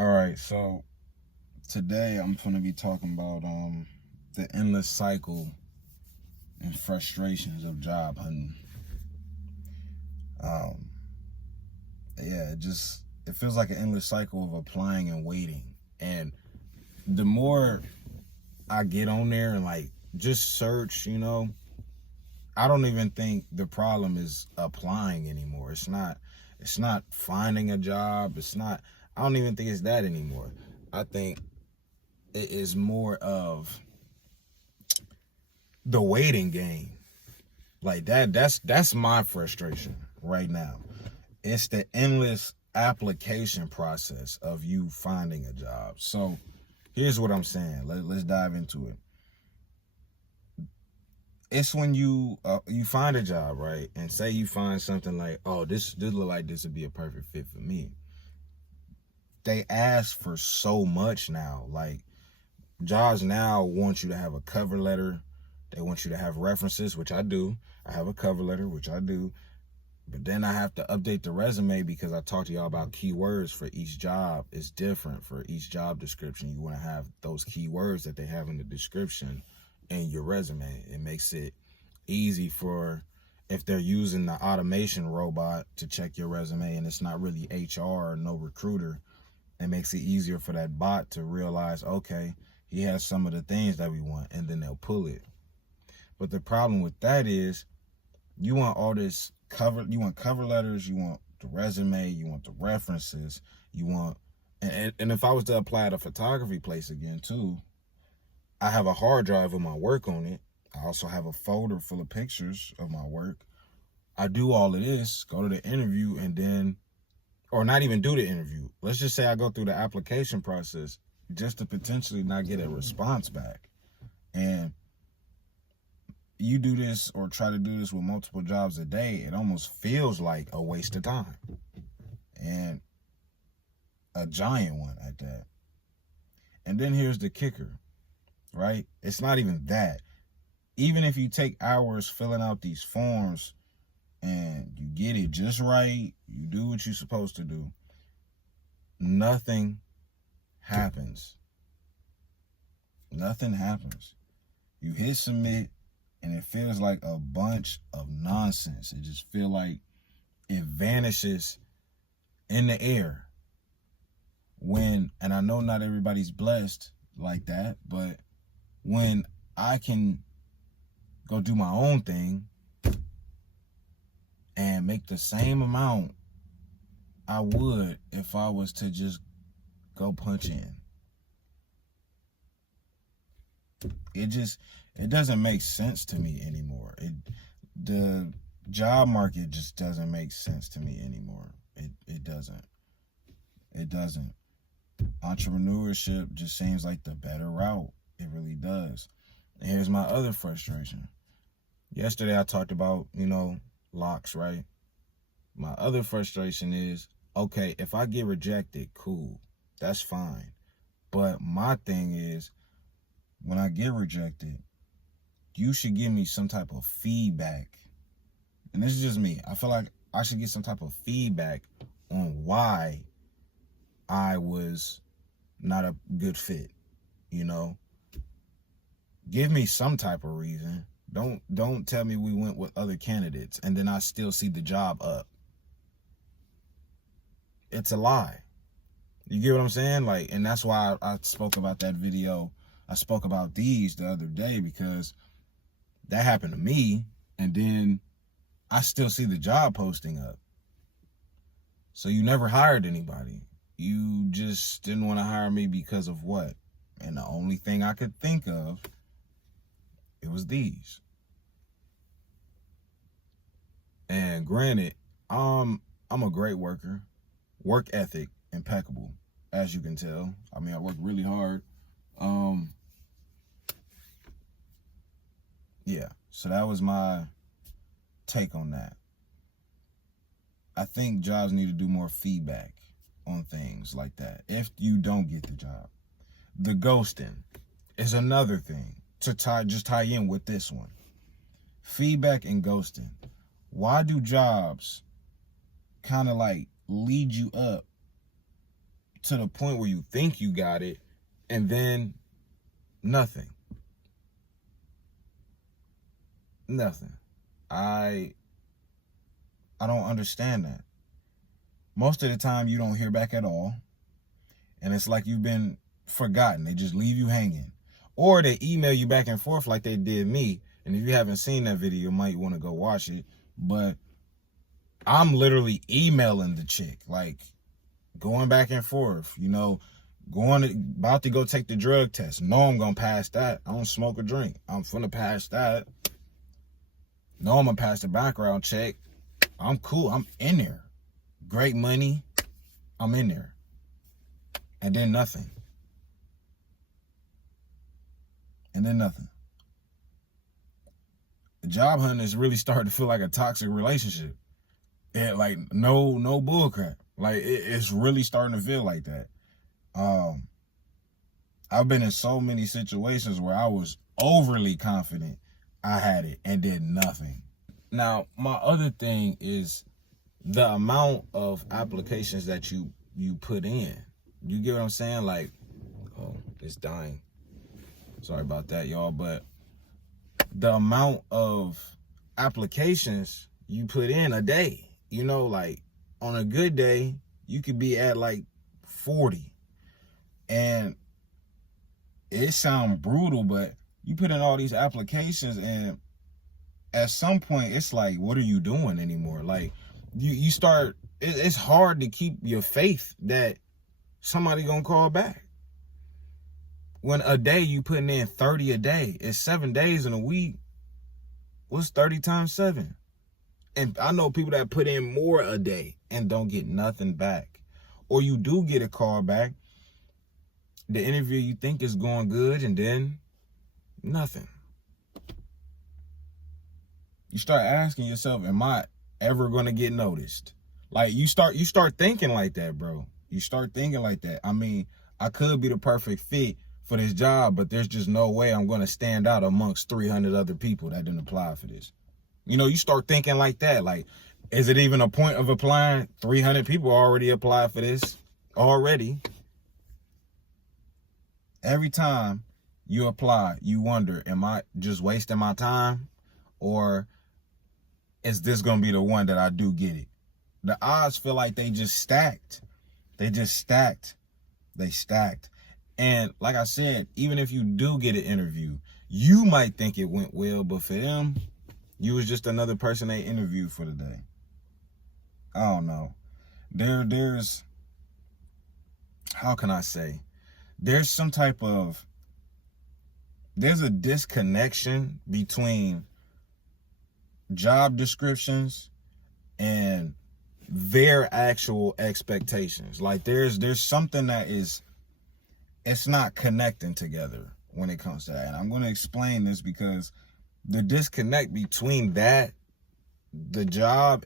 All right, so today I'm going to be talking about the endless cycle and frustrations of job hunting. Um, yeah, it feels like an endless cycle of applying and waiting. And the more I get on there and just search, I don't even think the problem is applying anymore. It's not finding a job. I don't even think it's that anymore. I think it is more of the waiting game. Like that's my frustration right now. It's the endless application process of you finding a job. So here's what I'm saying. Let's dive into it. It's when you find a job, right? And say you find something like, oh, this look like this would be a perfect fit for me. They ask for so much now. Like, jobs now want you to have a cover letter. They want you to have references, which I do. I have a cover letter, which I do. But then I have to update the resume because I talked to y'all about keywords for each job. It's different for each job description. You want to have those keywords that they have in the description in your resume. It makes it easy for, if they're using the automation robot to check your resume and it's not really HR or no recruiter, it makes it easier for that bot to realize, okay, he has some of the things that we want, and then they'll pull it. But the problem with that is you want all this you want cover letters, you want the resume, you want the references, you want, and if I was to apply at a photography place again too, I have a hard drive with my work on it. I also have a folder full of pictures of my work. I do all of this, go to the interview, and then, or not even do the interview. Let's just say I go through the application process just to potentially not get a response back. And you do this or try to do this with multiple jobs a day, it almost feels like a waste of time. And a giant one at that. And then here's the kicker, right? It's not even that. Even if you take hours filling out these forms and you get it just right, you do what you're supposed to do, nothing happens. Nothing happens. You hit submit, and it feels like a bunch of nonsense. It just feels like it vanishes in the air. And I know not everybody's blessed like that, but when I can go do my own thing and make the same amount I would if I was to just go punch in. It doesn't make sense to me anymore. The job market just doesn't make sense to me anymore. It doesn't. It doesn't. Entrepreneurship just seems like the better route. It really does. And here's my other frustration. Yesterday I talked about, locks, right? My other frustration is, okay, if I get rejected, cool. That's fine. But my thing is, when I get rejected, you should give me some type of feedback. And this is just me. I feel like I should get some type of feedback on why I was not a good fit, Give me some type of reason. Don't tell me we went with other candidates and then I still see the job up. It's a lie. You get what I'm saying? And that's why I spoke about that video. I spoke about these the other day because that happened to me, and then I still see the job posting up. So you never hired anybody. You just didn't want to hire me because of what? And the only thing I could think of, it was these. And granted, I'm a great worker. Work ethic, impeccable, as you can tell. I mean, I work really hard. Yeah, so that was my take on that. I think jobs need to do more feedback on things like that if you don't get the job. The ghosting is another thing to tie in with this one. Feedback and ghosting. Why do jobs kind of lead you up to the point where you think you got it, and then nothing. Nothing. I don't understand that. Most of the time you don't hear back at all, and it's like you've been forgotten. They just leave you hanging, or they email you back and forth like they did me. And if you haven't seen that video, you might want to go watch it. But I'm literally emailing the chick, like going back and forth, about to go take the drug test. No, I'm gonna pass that. I don't smoke or drink. I'm finna pass that. No, I'm gonna pass the background check. I'm cool. I'm in there. Great money. I'm in there. And then nothing. And then nothing. The job hunting is really starting to feel like a toxic relationship. And like no bullcrap. Like it's really starting to feel like that. I've been in so many situations where I was overly confident I had it and did nothing. Now, my other thing is the amount of applications that you put in. You get what I'm saying? Like, oh, it's dying. Sorry about that, y'all. But the amount of applications you put in a day, like on a good day, you could be at like 40. And it sounds brutal, but you put in all these applications, and at some point it's like, what are you doing anymore? Like you start, it's hard to keep your faith that somebody gonna call back. When a day you putting in 30 a day, it's 7 days in a week. What's 30 times 7? And I know people that put in more a day and don't get nothing back. Or you do get a call back, the interview you think is going good, and then nothing. You start asking yourself, am I ever going to get noticed? Like you start thinking like that, bro. You start thinking like that. I mean, I could be the perfect fit for this job, but there's just no way I'm going to stand out amongst 300 other people that didn't apply for this. You start thinking like that. Like, is it even a point of applying? 300 people already applied for this already. Every time you apply, you wonder, am I just wasting my time? Or is this going to be the one that I do get it? The odds feel like they just stacked. They stacked. And like I said, even if you do get an interview, you might think it went well, but for them, you was just another person they interviewed for the day. I don't know. There's, how can I say? There's a disconnection between job descriptions and their actual expectations. Like there's something that it's not connecting together when it comes to that. And I'm going to explain this because the disconnect between that, the job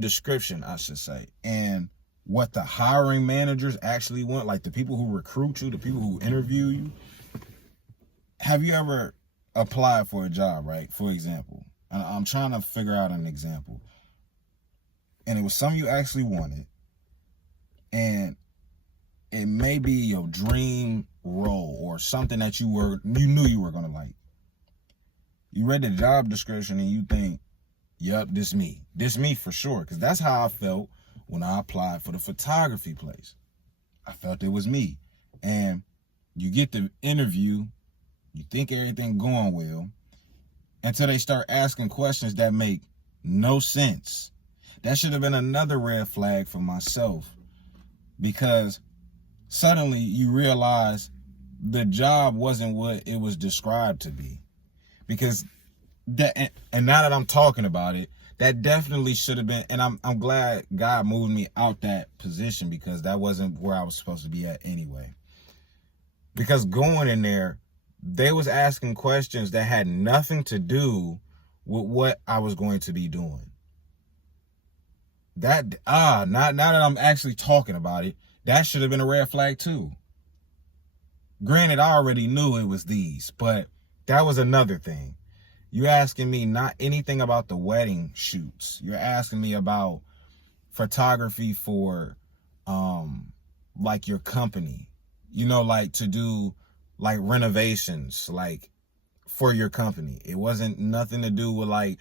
description, I should say, and what the hiring managers actually want, like the people who recruit you, the people who interview you. Have you ever applied for a job, right? For example, and I'm trying to figure out an example. And it was something you actually wanted, and it may be your dream role or something that you knew you were going to like. You read the job description and you think, yep, this me for sure. Because that's how I felt when I applied for the photography place. I felt it was me. And you get the interview, you think everything going well, until they start asking questions that make no sense. That should have been another red flag for myself, because suddenly you realize the job wasn't what it was described to be. Because that, and now that I'm talking about it, that definitely should have been, and I'm glad God moved me out that position, because that wasn't where I was supposed to be at anyway. Because going in there, they was asking questions that had nothing to do with what I was going to be doing. Now that I'm actually talking about it, that should have been a red flag too. Granted, I already knew it was these, but that was another thing. You're asking me not anything about the wedding shoots. You're asking me about photography for like your company, like to do like renovations, like for your company. It wasn't nothing to do with like,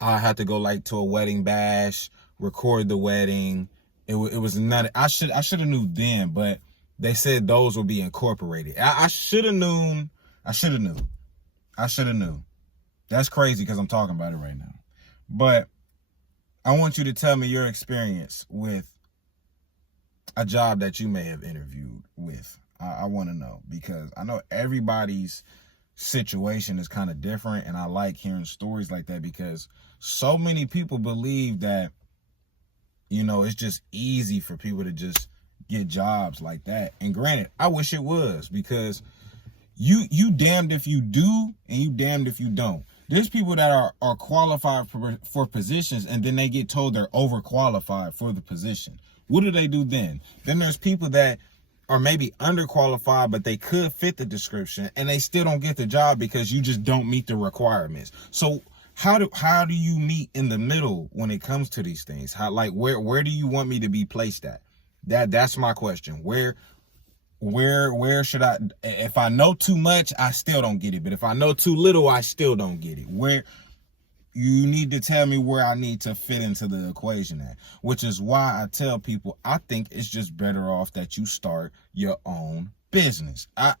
I had to go like to a wedding bash, record the wedding. It was not, I should have knew then, but they said those will be incorporated. I should have known. I should have knew. That's crazy because I'm talking about it right now. But I want you to tell me your experience with a job that you may have interviewed with. I want to know, because I know everybody's situation is kind of different, and I like hearing stories like that, because so many people believe that, it's just easy for people to just get jobs like that. And granted, I wish it was, because you damned if you do and you damned if you don't. There's people that are qualified for positions, and then they get told they're overqualified for the position. What do they do then? Then there's people that are maybe underqualified, but they could fit the description, and they still don't get the job because you just don't meet the requirements. So how do you meet in the middle when it comes to these things? Where do you want me to be placed at? That's my question. Where should I, if I know too much, I still don't get it. But if I know too little, I still don't get it. Where you need to tell me where I need to fit into the equation at, which is why I tell people, I think it's just better off that you start your own business. I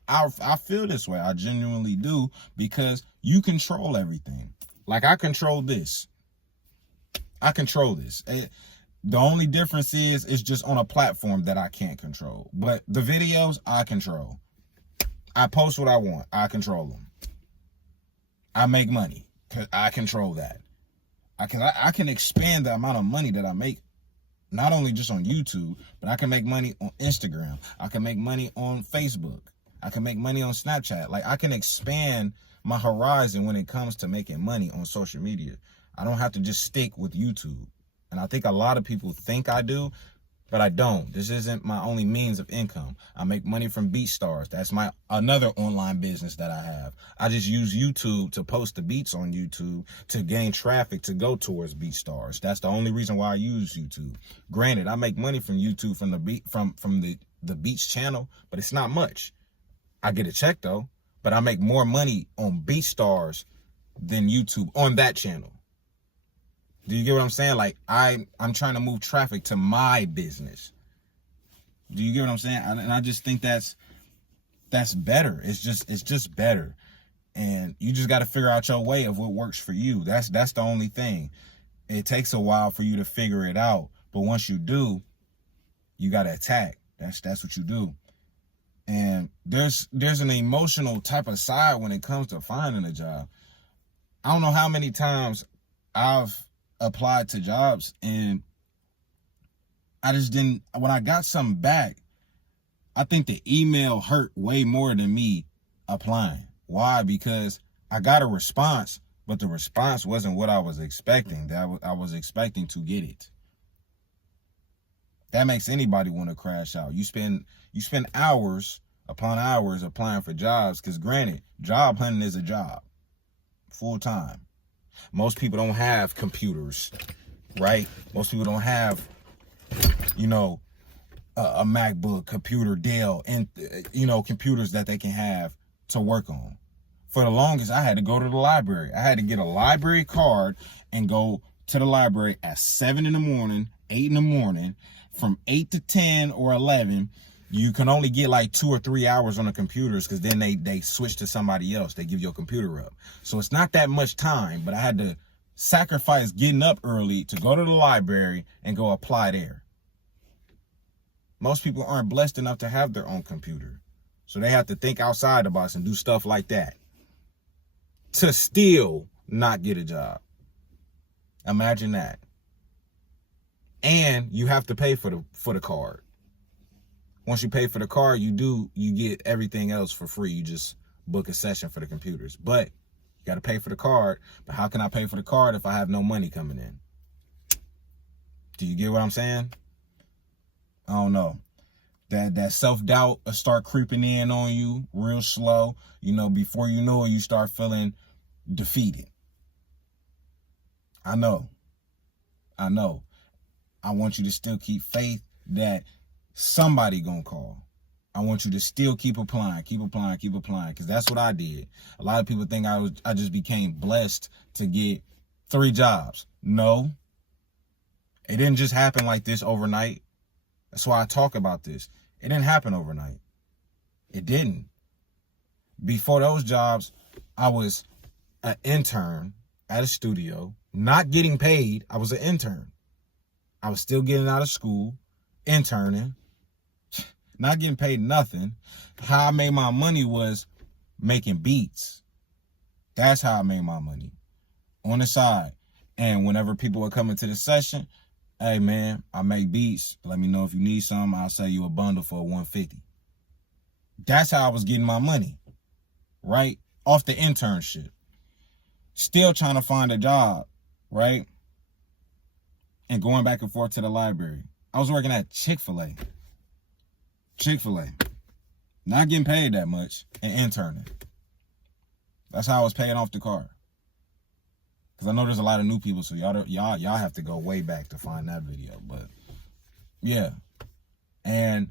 feel this way. I genuinely do, because you control everything. Like I control this. The only difference is it's just on a platform that I can't control. But the videos, I control. I post what I want. I control them. I make money because I control that. I can expand the amount of money that I make, not only just on YouTube, but I can make money on Instagram. I can make money on Facebook. I can make money on Snapchat. Like, I can expand my horizon when it comes to making money on social media. I don't have to just stick with YouTube. And I think a lot of people think I do, but I don't. This isn't my only means of income. I make money from BeatStars. That's my another online business that I have. I just use YouTube to post the beats on YouTube to gain traffic to go towards BeatStars. That's the only reason why I use YouTube. Granted, I make money from YouTube from the Beats channel, but it's not much. I get a check though, but I make more money on BeatStars than YouTube on that channel. Do you get what I'm saying? Like, I'm trying to move traffic to my business. Do you get what I'm saying? And I just think that's better. It's just better. And you just got to figure out your way of what works for you. That's the only thing. It takes a while for you to figure it out, but once you do, you got to attack. That's what you do. And there's an emotional type of side when it comes to finding a job. I don't know how many times I've applied to jobs and I just didn't, when I got something back, I think the email hurt way more than me applying. Why? Because I got a response, but the response wasn't what I was expecting. I was expecting to get it. That makes anybody want to crash out. You spend hours upon hours applying for jobs, because granted, job hunting is a job, full time. Most people don't have computers, right? Most people don't have, a MacBook, computer, Dell, and, computers that they can have to work on. For the longest, I had to go to the library. I had to get a library card and go to the library at 7 in the morning, 8 in the morning, from 8 to 10 or 11. You can only get like 2 or 3 hours on the computers, because then they switch to somebody else. They give your computer up. So it's not that much time, but I had to sacrifice getting up early to go to the library and go apply there. Most people aren't blessed enough to have their own computer. So they have to think outside the box and do stuff like that to still not get a job. Imagine that. And you have to pay for the card. Once you pay for the card, you get everything else for free. You just book a session for the computers. But you got to pay for the card. But how can I pay for the card if I have no money coming in? Do you get what I'm saying? I don't know. That self-doubt will start creeping in on you real slow. Before you know it, you start feeling defeated. I know. I want you to still keep faith that somebody gonna call. I want you to still keep applying, because that's what I did. A lot of people think I just became blessed to get 3 jobs. No, it didn't just happen like this overnight. That's why I talk about this. It didn't happen overnight. It didn't. Before those jobs, I was an intern at a studio, not getting paid. I was an intern. I was still getting out of school, interning, not getting paid nothing. How I made my money was making beats. That's how I made my money, on the side. And whenever people would come into the session, hey man, I make beats. Let me know if you need some. I'll sell you a bundle for $150. That's how I was getting my money, right? Off the internship. Still trying to find a job, right? And going back and forth to the library. I was working at Chick-fil-A. Not getting paid that much and interning. That's how I was paying off the car. Because I know there's a lot of new people, so y'all have to go way back to find that video. But yeah. And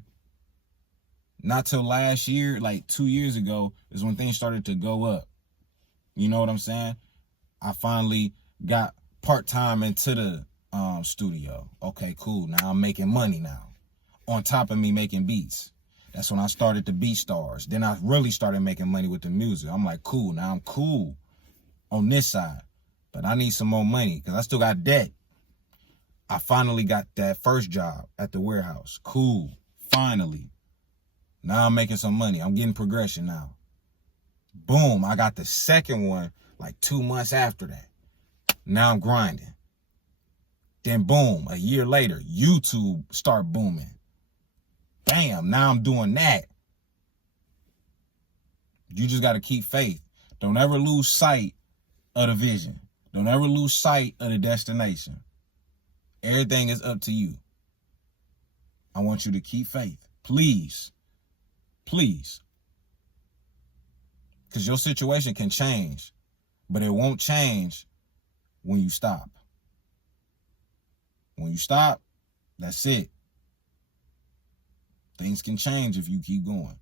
not till last year, like 2 years ago, is when things started to go up. You know what I'm saying? I finally got part-time into the studio. Okay, cool. Now I'm making money now. On top of me making beats. That's when I started the Beat Stars. Then I really started making money with the music. I'm like, cool. Now I'm cool on this side. But I need some more money because I still got debt. I finally got that first job at the warehouse. Cool. Finally. Now I'm making some money. I'm getting progression now. Boom. I got the second one like 2 months after that. Now I'm grinding. Then boom, a year later, YouTube start booming. Bam, now I'm doing that. You just got to keep faith. Don't ever lose sight of the vision. Don't ever lose sight of the destination. Everything is up to you. I want you to keep faith. Please. Please. Because your situation can change, but it won't change when you stop. When you stop, that's it. Things can change if you keep going.